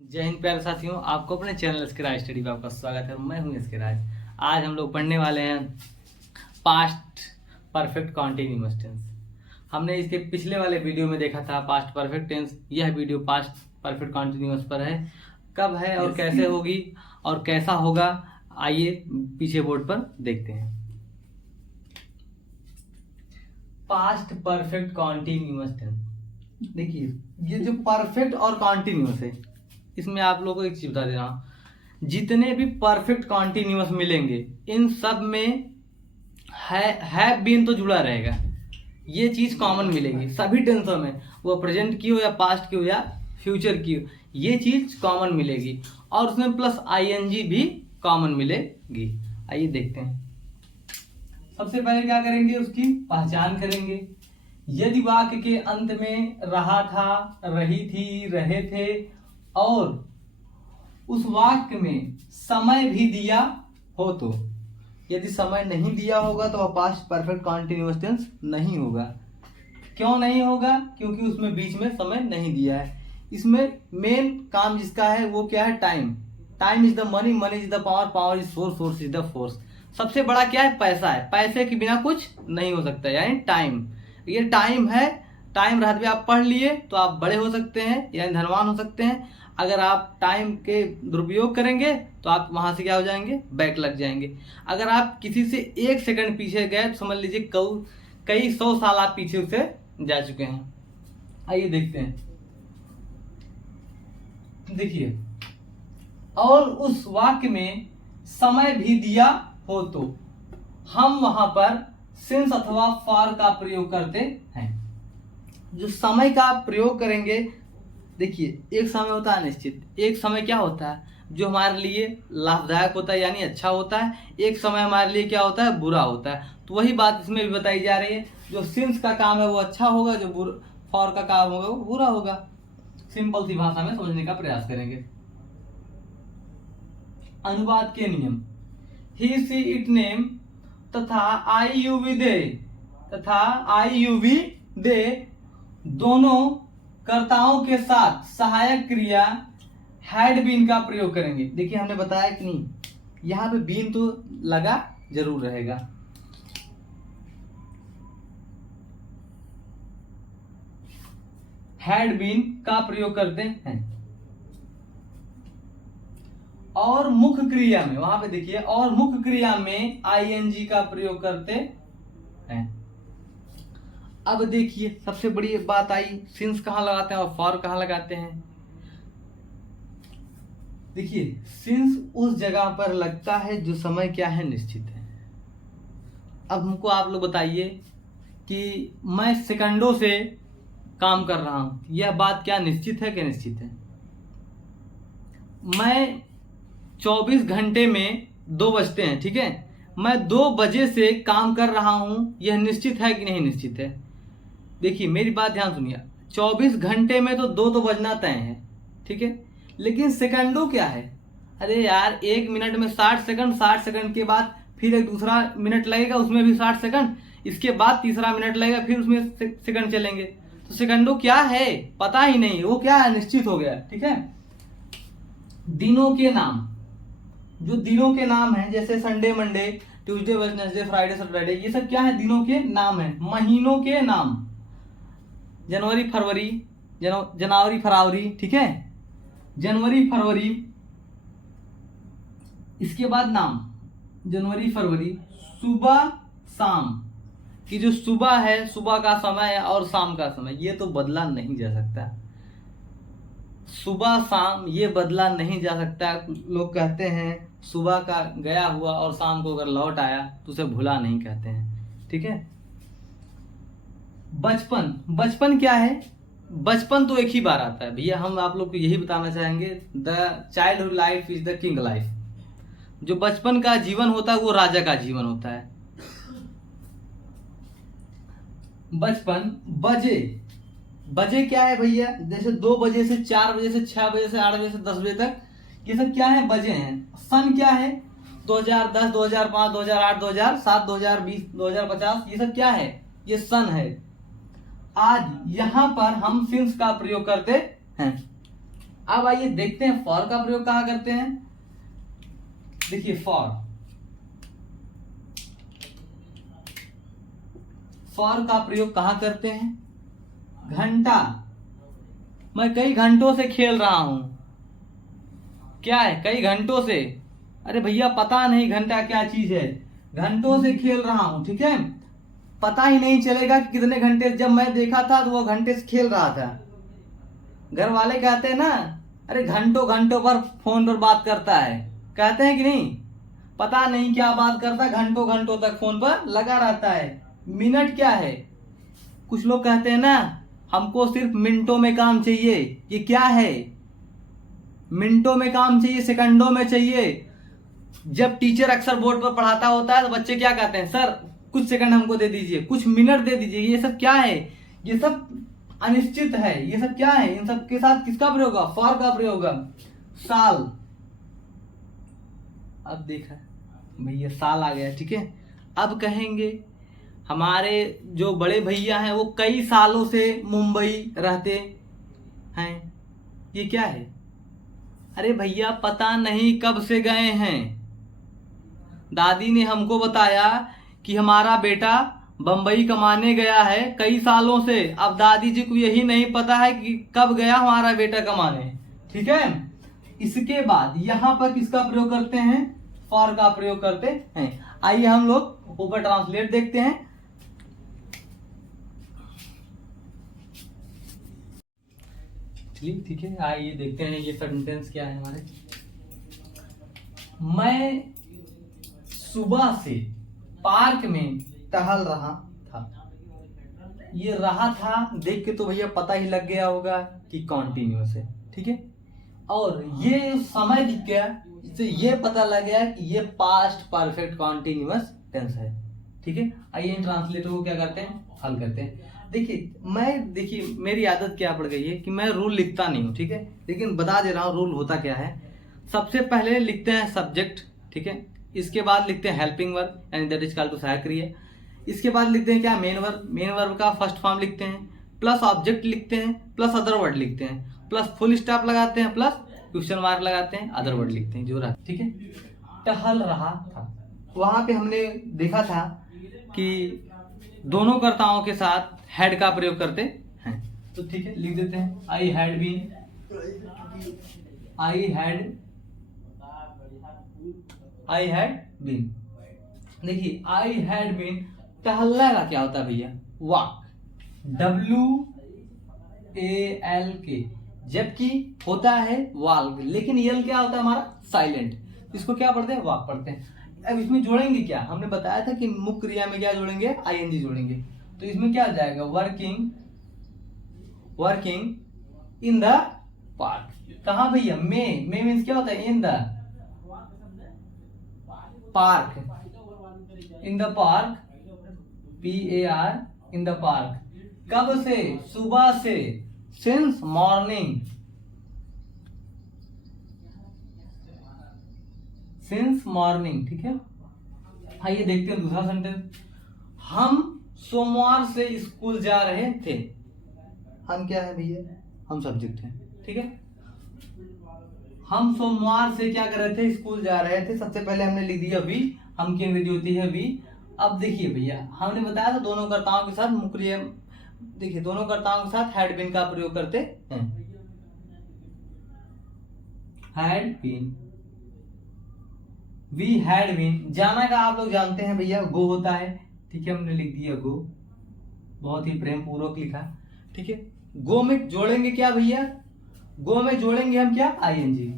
जय हिंद प्यारे साथियों, आपको अपने चैनल एसके राज स्टडी पे आपका स्वागत है। मैं हूं एसके राज। आज हम लोग पढ़ने वाले हैं पास्ट परफेक्ट कॉन्टिन्यूअस टेंस। हमने इसके पिछले वाले वीडियो में देखा था पास्ट परफेक्ट टेंस। यह वीडियो पास्ट परफेक्ट कॉन्टिन्यूअस पर है। कब है और कैसे होगी और कैसा होगा, आइए पीछे बोर्ड पर देखते हैं। पास्ट परफेक्ट कॉन्टिन्यूअस टेंस, देखिए ये जो परफेक्ट और कॉन्टिन्यूअस है, इसमें आप लोगों को एक चीज बता दे रहा हूं। जितने भी परफेक्ट कॉन्टिन्यूअस मिलेंगे इन सब में हैव बीन तो जुड़ा रहेगा। ये चीज कॉमन मिलेगी सभी टेंसों में, वो प्रेजेंट की हो या पास्ट की हो या फ्यूचर की हो, ये चीज कॉमन मिलेगी। और उसमें प्लस आईएनजी भी कॉमन मिलेगी। आइए देखते हैं। सबसे पहले क्या करेंगे, उसकी पहचान करेंगे। यदि वाक्य के अंत में रहा था, रही थी, रहे थे और उस वाक्य में समय भी दिया हो तो, यदि समय नहीं दिया होगा तो वह पास्ट परफेक्ट कॉन्टिन्यूअस टेंस नहीं होगा। क्यों नहीं होगा? क्योंकि उसमें बीच में समय नहीं दिया है। इसमें मेन काम जिसका है वो क्या है? Time. Time is the money, money is the power, power is source, source is the force. सबसे बड़ा क्या है? पैसा है। पैसे के बिना कुछ नहीं हो सकता, यानी टाइम। ये टाइम है। टाइम रहते हुए आप पढ़ लिए तो आप बड़े हो सकते हैं, यानी धनवान हो सकते हैं। अगर आप टाइम के दुरुपयोग करेंगे तो आप वहां से क्या हो जाएंगे? बैक लग जाएंगे। अगर आप किसी से एक सेकंड पीछे गए तो समझ लीजिए कई 100 साल आप पीछे से जा चुके हैं। आइए देखते हैं। देखिए, और उस वाक्य में समय भी दिया हो तो हम वहां पर सिंस अथवा फॉर का प्रयोग करते हैं। जो समय का प्रयोग करेंगे, देखिए एक समय होता है निश्चित, एक समय क्या होता है जो हमारे लिए लाभदायक होता है यानी अच्छा होता है, एक समय हमारे लिए क्या होता है? बुरा होता है। तो वही बात इसमें भी बताई जा रही है। जो सिंस का काम है वो अच्छा होगा, जो फॉर का काम होगा वो बुरा होगा। सिंपल सी भाषा में समझने का प्रयास करेंगे। अनुवाद के नियम। ही सी इट नेम तथा आई यू वी दे तथा आई यू वी दे दोनों कर्ताओं के साथ सहायक क्रिया हैड बीन का प्रयोग करेंगे। देखिए हमने बताया कि नहीं, यहां पे बीन तो लगा जरूर रहेगा। हैड बीन का प्रयोग करते हैं। और मुख्य क्रिया में, वहां पे देखिए, और मुख्य क्रिया में आईएनजी का प्रयोग करते हैं। अब देखिए सबसे बड़ी बात आई, सिंस कहां लगाते हैं और फॉर कहां लगाते हैं। देखिए सिंस उस जगह पर लगता है जो समय क्या है? निश्चित है। अब हमको आप लोग बताइए कि मैं सेकंडों से काम कर रहा हूं, यह बात क्या निश्चित है कि निश्चित है? मैं 24 घंटे में 2 बजते हैं, ठीक है, मैं 2 बजे से काम कर रहा हूं, यह निश्चित है कि नहीं निश्चित है? देखिए मेरी बात ध्यान सुनिए, 24 घंटे में तो 2 तो बजना तय है, ठीक है, लेकिन सेकंडों क्या है? अरे यार 1 मिनट में 60 सेकंड, 60 सेकंड के बाद फिर एक दूसरा मिनट लगेगा, उसमें भी 60 सेकंड, इसके बाद तीसरा मिनट लगेगा, फिर उसमें सेकंड चलेंगे। तो सेकंडों क्या है? पता ही नहीं, वो क्या है? निश्चित हो गया, ठीक है। दिनों के नाम, जो दिनों के नाम है, जैसे Sunday, Monday, Tuesday, Wednesday, Friday, Saturday, ये सब क्या है? दिनों के नाम है। महीनों के नाम, जनवरी, फरवरी, जनवरी, फरवरी, ठीक है, जनवरी, फरवरी, इसके बाद नाम जनवरी, फरवरी। सुबह, शाम की जो सुबह है, सुबह का समय और शाम का समय, ये तो बदला नहीं जा सकता। सुबह शाम ये बदला नहीं जा सकता। लोग कहते हैं सुबह का गया हुआ और शाम को अगर लौट आया तो उसे भुला नहीं कहते हैं, ठीक है। बचपन, बचपन क्या है? बचपन तो एक ही बार आता है भैया। हम आप लोग को यही बताना चाहेंगे, the childhood life is the king life. जो बचपन का जीवन होता है वो राजा का जीवन होता है। बचपन, बजे, बजे क्या है भैया? जैसे 2 बजे से 4 बजे से 6 बजे से 8 बजे से 10 बजे तक, ये सब क्या है? बजे हैं। सन क्या है? 2010, 2005, 2008, 2007, 2020, 2050, ये सब क्या है? ये सन है। आज यहां पर हम सिंस का प्रयोग करते हैं। अब आइए देखते हैं फॉर का प्रयोग कहाँ करते हैं। देखिए फॉर का प्रयोग कहाँ करते हैं। घंटा, मैं कई घंटों से खेल रहा हूं। क्या है, कई घंटों से। अरे भैया पता नहीं घंटा क्या चीज है, घंटों से खेल रहा हूं, ठीक है। पता ही नहीं चलेगा कि कितने घंटे, जब मैं देखा था तो वो घंटे से खेल रहा था। घर वाले कहते हैं ना, अरे घंटों घंटों पर फोन पर बात करता है, कहते हैं कि नहीं। पता नहीं क्या बात करता, घंटों घंटों तक फोन पर लगा रहता है। मिनट क्या है, कुछ लोग कहते हैं ना हमको सिर्फ मिनटों में काम चाहिए। ये क्या है, मिनटों में काम चाहिए, सेकंडों में चाहिए। जब टीचर अक्सर बोर्ड पर पढ़ाता होता है तो बच्चे क्या कहते हैं, सर कुछ सेकंड हमको दे दीजिए, कुछ मिनट दे दीजिए। ये सब क्या है, ये सब अनिश्चित है। ये सब क्या है, इन सब के साथ किसका प्रयोग होगा, फॉर का प्रयोग होगा। साल, अब देखा भैया साल आ गया, ठीक है। अब कहेंगे हमारे जो बड़े भैया हैं वो कई सालों से मुंबई रहते हैं। ये क्या है, अरे भैया पता नहीं कब से गए हैं। दादी ने हमको बताया कि हमारा बेटा बंबई कमाने गया है कई सालों से। अब दादी जी को यही नहीं पता है कि कब गया हमारा बेटा कमाने, ठीक है। इसके बाद यहां पर किसका प्रयोग करते हैं, फॉर का प्रयोग करते हैं। आइए हम लोग ऊपर ट्रांसलेट देखते हैं। चलिए ठीक है, आइए देखते हैं ये सेंटेंस क्या है हमारे। मैं सुबह से पार्क में टहल रहा था। ये रहा था देख के तो भैया पता ही लग गया होगा कि कॉन्टिन्यूअस है, ठीक है। और ये समय दिख गया, इससे ये पता लग गया कि ये पास्ट परफेक्ट कॉन्टिन्यूअस टेंस है, ठीक है। आइए इन ट्रांसलेटर को क्या करते हैं, हल करते हैं। देखिए मेरी आदत क्या पड़ गई है कि मैं रूल लिखता नहीं हूँ, ठीक है। लेकिन बता दे रहा हूँ रूल होता क्या है। सबसे पहले लिखते हैं सब्जेक्ट, ठीक है। इसके बाद लिखते हैं हेल्पिंग वर्ब यानी दैट इज कॉल्ड टू सहायक क्रिया। इसके बाद लिखते हैं क्या, मेन वर्ब। मेन वर्ब का फर्स्ट फॉर्म लिखते हैं, प्लस ऑब्जेक्ट लिखते हैं, प्लस अदर वर्ड लिखते हैं, प्लस फुल स्टॉप लगाते हैं, प्लस क्वेश्चन मार्क लगाते हैं, अदर वर्ड लिखते हैं जो रहा, ठीक है। टहल रहा था, वहां पे हमने देखा था कि दोनों कर्ताओं के साथ हैड का प्रयोग करते हैं, तो ठीक है लिख देते हैं आई हैड बीन। देखिए आई हैड बीन, टहलने का क्या होता है भैया, वॉक, WALK, जबकि होता है वाल्क, लेकिन यल क्या होता है हमारा साइलेंट। इसको क्या पढ़ते हैं, वॉक पढ़ते हैं। अब इसमें जोड़ेंगे क्या, हमने बताया था कि मुख्य क्रिया में क्या जोड़ेंगे, ING जोड़ेंगे। तो इसमें क्या आ जाएगा, वर्किंग इन द पार्क। कहाँ भैया, में मीन्स क्या होता है, in the park, in the park, PAR, in the park. कब से, सुबह से, सिंस मॉर्निंग, ठीक है। आइए देखते हैं दूसरा सेंटेंस। हम सोमवार से स्कूल जा रहे थे। हम क्या है भैया, हम सब्जेक्ट हैं, ठीक है। हम सोमवार से क्या कर रहे थे, स्कूल जा रहे थे। सबसे पहले हमने लिख दिया वी, हम की अंग्रेजी होती है वी। अब देखिए भैया हमने बताया था दोनों कर्ताओं के साथ मुख्य, देखिए दोनों कर्ताओं के साथ हैड बीन का प्रयोग करते हैं। Had been, we had been. जाना का आप लोग जानते हैं भैया गो होता है, ठीक है। हमने लिख दिया गो, बहुत ही प्रेम पूर्वक लिखा, ठीक है। गो में जोड़ेंगे क्या भैया, गो में जोड़ेंगे हम क्या, ING,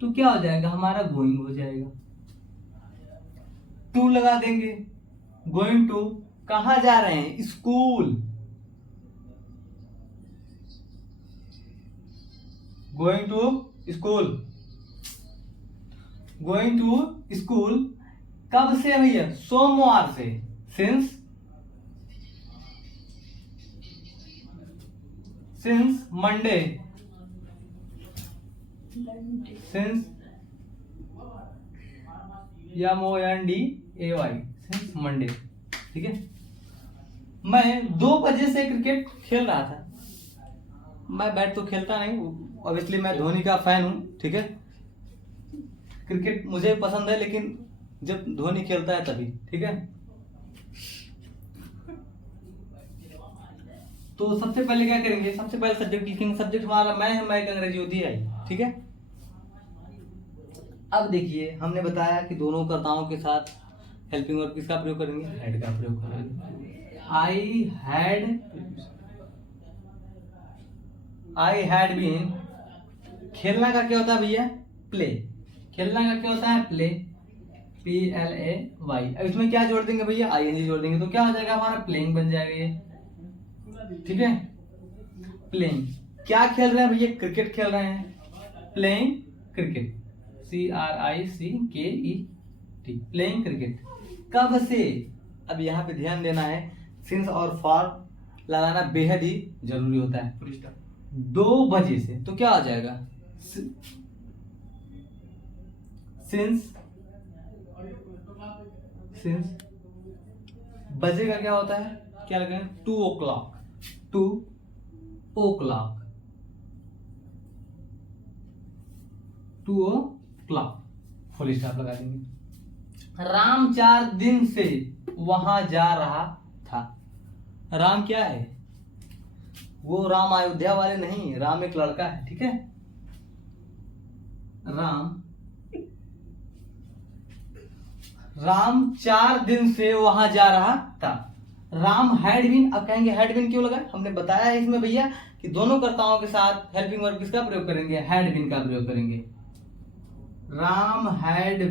तो क्या हो जाएगा हमारा, गोइंग हो जाएगा। टू लगा देंगे, गोइंग टू, कहां जा रहे हैं, स्कूल, गोइंग टू स्कूल। कब से भैया, सोमवार से, since Monday, MONDAY, since Monday, ठीक है। मैं 2 बजे से क्रिकेट खेल रहा था। मैं बैट तो खेलता नहीं, ऑब्वियसली मैं धोनी का फैन हूँ, ठीक है। क्रिकेट मुझे पसंद है, लेकिन जब धोनी खेलता है तभी, ठीक है। तो सबसे पहले क्या करेंगे, सबसे पहले सब्जेक्ट लिखेंगे। सब्जेक्ट हमारा मैं है, मैं अंग्रेजी होती है, ठीक है। अब देखिए हमने बताया कि दोनों कर्ताओं के साथ हेल्पिंग वर्ब किसका प्रयोग करेंगे, हैड का प्रयोग करेंगे। आई हैड बीन, खेलना का क्या होता है भैया, प्ले। खेलना का क्या होता है, प्ले, PLAY। अब इसमें क्या जोड़ देंगे भैया, ING जोड़ देंगे, तो क्या हो जाएगा हमारा, प्लेइंग बन जाएगा ये, ठीक है। प्लेइंग, क्या खेल रहे हैं भैया, क्रिकेट खेल रहे हैं, playing cricket, CRICKET, playing cricket. कब से, अब यहाँ पे ध्यान देना है, सिंस और फॉर लगाना बेहद ही जरूरी होता है। 2 बजे से, तो क्या आ जाएगा, सिंस बजे का क्या होता है, क्या लगाएंगे, 2 o'clock, 2 o'clock, 2 o'clock, full stop लगा देंगे। राम 4 दिन से वहां जा रहा था। राम क्या है, वो राम अयोध्या वाले नहीं, राम एक लड़का है, ठीक है। राम 4 दिन से वहां जा रहा था। राम हैड बीन, अब कहेंगे हैड बीन क्यों लगा, हमने बताया है इसमें भैया कि दोनों कर्ताओं के साथ हेल्पिंग वर्ब किसका प्रयोग करेंगे, हैड बीन का प्रयोग करेंगे। राम हैड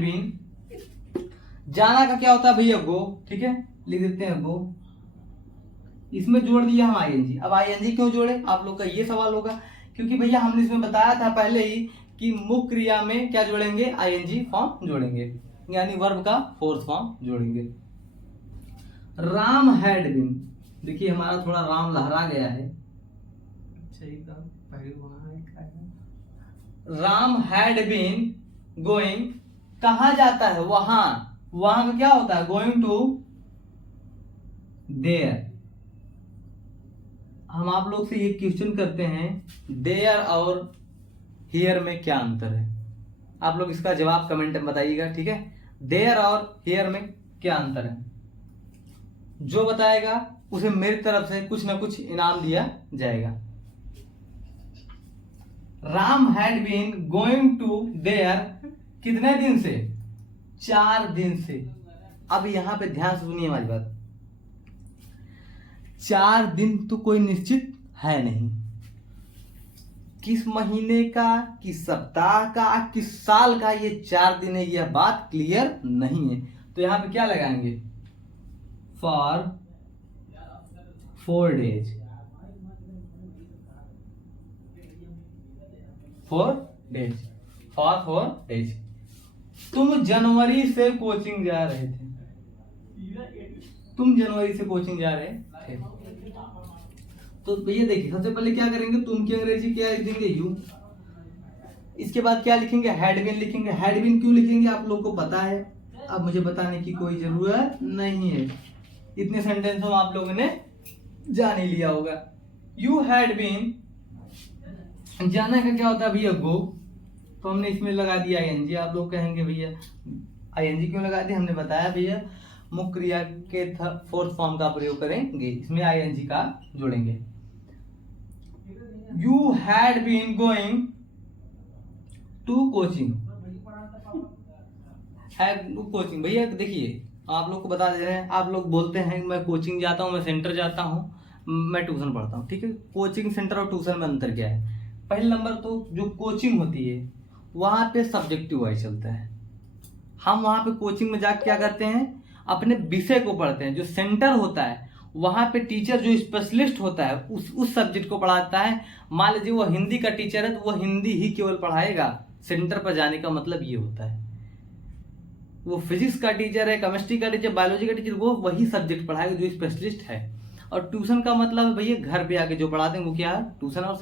बीन, जाना का क्या होता है भैया, गो, ठीक है, लिख देते हैं गो। इसमें जोड़ दिया हम ING। अब ING क्यों जोड़े, आप लोग का ये सवाल होगा, क्योंकि भैया हमने इसमें बताया था पहले ही कि मुख्य क्रिया में क्या जोड़ेंगे, ING फॉर्म जोड़ेंगे, यानी वर्ब का फोर्थ फॉर्म जोड़ेंगे। राम हैड बीन, देखिए हमारा थोड़ा राम लहरा गया है, राम हैड बीन गोइंग, कहा जाता है, वहां, वहां का क्या होता है, गोइंग टू देयर। हम आप लोग से ये क्वेश्चन करते हैं, देयर और हियर में क्या अंतर है, आप लोग इसका जवाब कमेंट में बताइएगा, ठीक है। देयर और हियर में क्या अंतर है, जो बताएगा उसे मेरी तरफ से कुछ ना कुछ इनाम दिया जाएगा। Ram had been going to there, कितने दिन से, 4 दिन से। अब यहां पे ध्यान से सुनिए हमारी बात, 4 दिन तो कोई निश्चित है नहीं, किस महीने का, किस सप्ताह का, किस साल का ये 4 दिन है, यह बात क्लियर नहीं है। तो यहां पे क्या लगाएंगे, for 4 days, 4 days, for 4 days. तुम जनवरी से कोचिंग जा रहे थे, तुम जनवरी से कोचिंग जा रहे थे। तो भैया देखिए सबसे पहले क्या करेंगे, तुम की अंग्रेजी क्या लिख देंगे, यू। इसके बाद क्या लिखेंगे, हैड बीन लिखेंगे। हैड बीन क्यों लिखेंगे आप लोग को पता है, अब मुझे बताने की कोई जरूरत नहीं है, इतने सेंटेंस हम आप लोगों ने जान ही लिया होगा। यू हैड बीन, जाना का क्या होता है भैया, गो, तो हमने इसमें लगा दिया ING। आप लोग कहेंगे भैया ING क्यों लगा दिया, हमने बताया भैया मुख्य क्रिया के फोर्थ फॉर्म का प्रयोग करेंगे, इसमें ING का जोड़ेंगे। You had been going to coaching, coaching भैया देखिए आप लोग को बता दे रहे हैं, आप लोग बोलते हैं मैं कोचिंग जाता हूँ, मैं सेंटर जाता हूँ, मैं ट्यूशन पढ़ता हूँ, ठीक है। कोचिंग सेंटर और ट्यूशन में अंतर क्या है, पहले नंबर तो जो कोचिंग होती है वहां पे सब्जेक्टिव वाइज चलता है, हम वहां पे कोचिंग में जाकर क्या करते हैं, अपने विषय को पढ़ते हैं। जो सेंटर होता है वहां पे टीचर जो स्पेशलिस्ट होता है उस सब्जेक्ट को पढ़ाता है। मान लीजिए वो हिंदी का टीचर है तो वो हिंदी ही केवल पढ़ाएगा, सेंटर पर जाने का मतलब ये होता है। वो फिजिक्स का टीचर है, केमिस्ट्री का टीचर, बायोलॉजी का टीचर, वो वही सब्जेक्ट पढ़ाएगा जो स्पेशलिस्ट है। और ट्यूशन का मतलब भैया घर पे आके जो पढ़ाते हैं वो क्या है, ट्यूशन और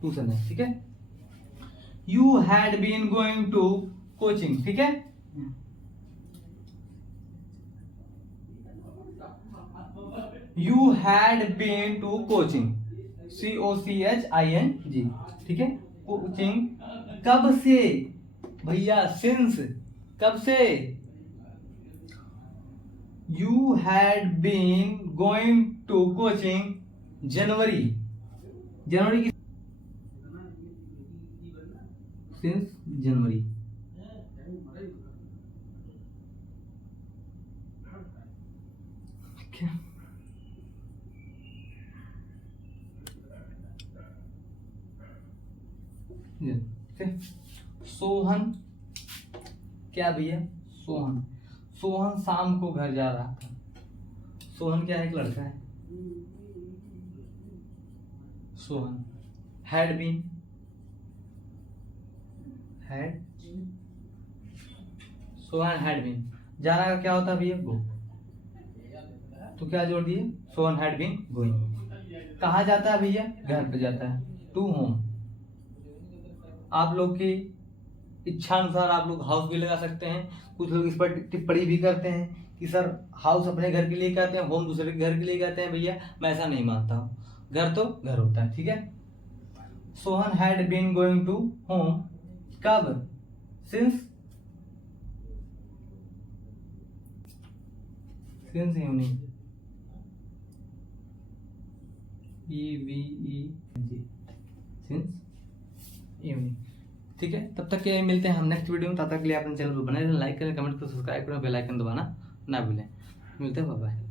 ट्यूशन है, ठीक है। You had been going to coaching, ठीक है। You had been to coaching, COCHING, ठीक है। कोचिंग कब से भैया, सिंस, कब से? You had been going to coaching January, जनवरी की, सिंस जनवरी। क्या? सोहन, क्या भैया? सोहन, सोहन शाम को घर जा रहा था। सोहन क्या है? एक लड़का है। Sohan had been, had, Sohan had been, जाना का क्या होता है भैया? गो, तो क्या जोड़ दिए? Sohan had been going. कहाँ जाता है भैया? घर पे जाता है, टू होम। आप लोग की इच्छा अनुसार आप लोग हाउस भी लगा सकते हैं। कुछ लोग इस पर टिप्पणी भी करते हैं कि सर हाउस अपने घर के लिए कहते हैं, होम दूसरे के घर के लिए कहते हैं। भैया मैं ऐसा नहीं मानता हूँ, घर तो घर होता है, ठीक है। Sohan had been going to home, कब? Since, since evening, EVENG, since evening, ठीक है। तब तक के मिलते हैं हम नेक्स्ट वीडियो में। तब तक के लिए अपने चैनल को बने रहें, लाइक करें, कमेंट करें, सब्सक्राइब करें, बेल आइकन दबाना ना भूलें। मिलते हैं, बाय बाय।